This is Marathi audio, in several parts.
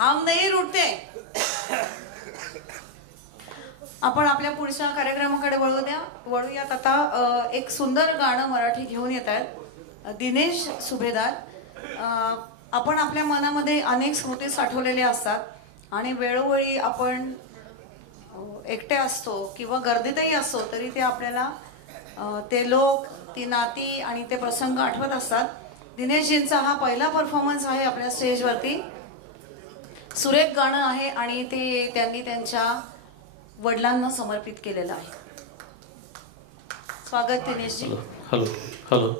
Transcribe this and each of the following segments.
हम नहीं रुकते। आपण आपल्या पुढच्या कार्यक्रमाकडे वळूयात आता। एक सुंदर गाणं मराठी घेऊन येत आहेत दिनेश सुभेदार। आपण आपल्या मनामध्ये अनेक स्मृती साठवलेल्या असतात आणि वेळोवेळी आपण एकटे असतो किंवा गर्दीतही असतो तरी ते आपल्याला ते लोक, ती नाती आणि ते प्रसंग आठवत असतात। दिनेशजींचा हा पहिला परफॉर्मन्स आहे आपल्या स्टेजवरती। सुरेख गाणं आहे आणि ते त्यांनी त्यांच्या वडिलांना समर्पित केलेलं आहे। स्वागत दिनेशजी। Hello hello.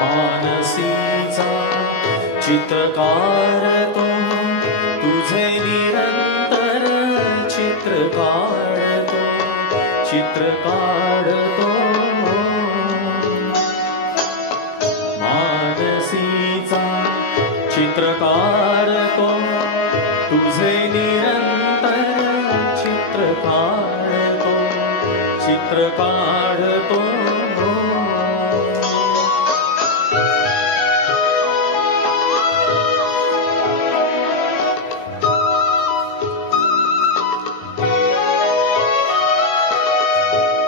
मानसीचा चित्रकार तो, तुझे निरंतर चित्र काढतो, चित्र काढतो। मानसीचा चित्रकार तो, तुझे निरंतर चित्र काढतो, चित्र काढतो।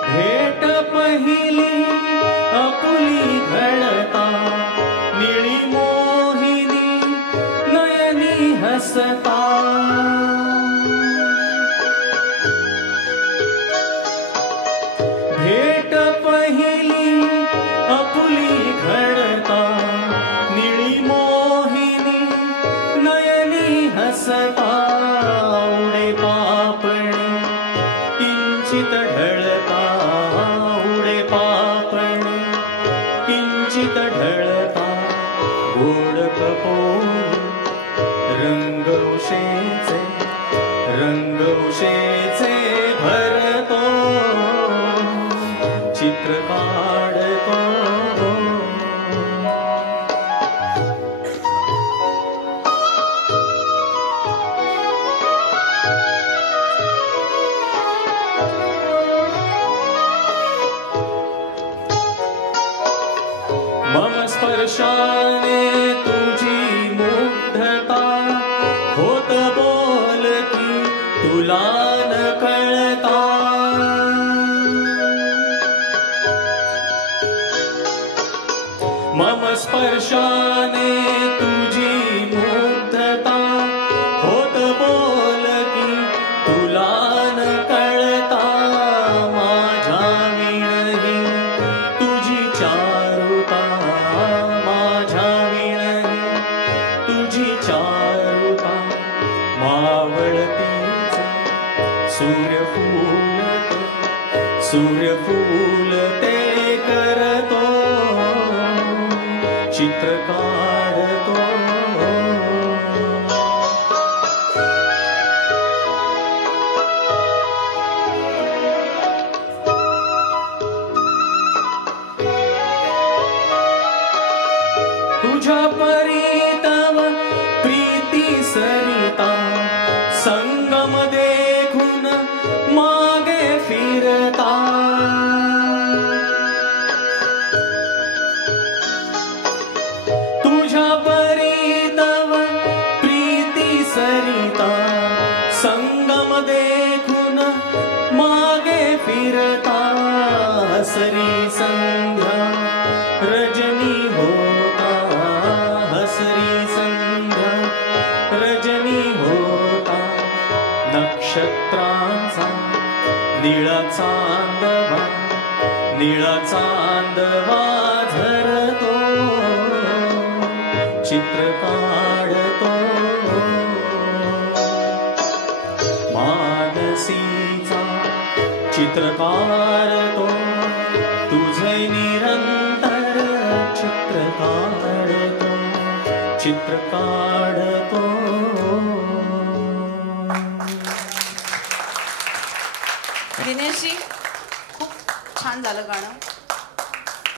भेट पहिली आपुली घडता, निळी मोहिनी नयनी हसता। भेट पहिली आपुली घडता, निळी मोहिनी नयनी हसता। उडे पापणी किंचित ढळता, उडे पापणी किंचित ढळता। गोड कपोळ रंग उशेचे, रंग उशेचे भरतो, चित्र काढतो। मम स्पर्शाने तुझी मुग्धता, होत बोलती तुला न कळता। मम स्पर्शाने तुझी मुग्धता, होत बोलती तुला न कळता। माझ्या विणही तुझी चारुता, माझ्या विणही तुझी चारुता। मावळतीच सूर्यफूल तो, सूर्यफूल ते करतो, चित्र काढतो। तुझ्या परीतव प्रीती सरिता, संगम देखून मागे फिरता। तुझ्या परीतव प्रीती सरिता, संगम देखून मागे फिरता। हसरी संध्या रजनी होता, हसरी संध्या रजनी होता। नक्षत्रांचा निळा चांदवा, निळा चांदवा झरतो, चित्र काढतो। मानसीचा चित्रकार तो, तुझे निरंतर चित्र काढतो, चित्र काढतो। दिनेशजी खूप छान झालं गाणं।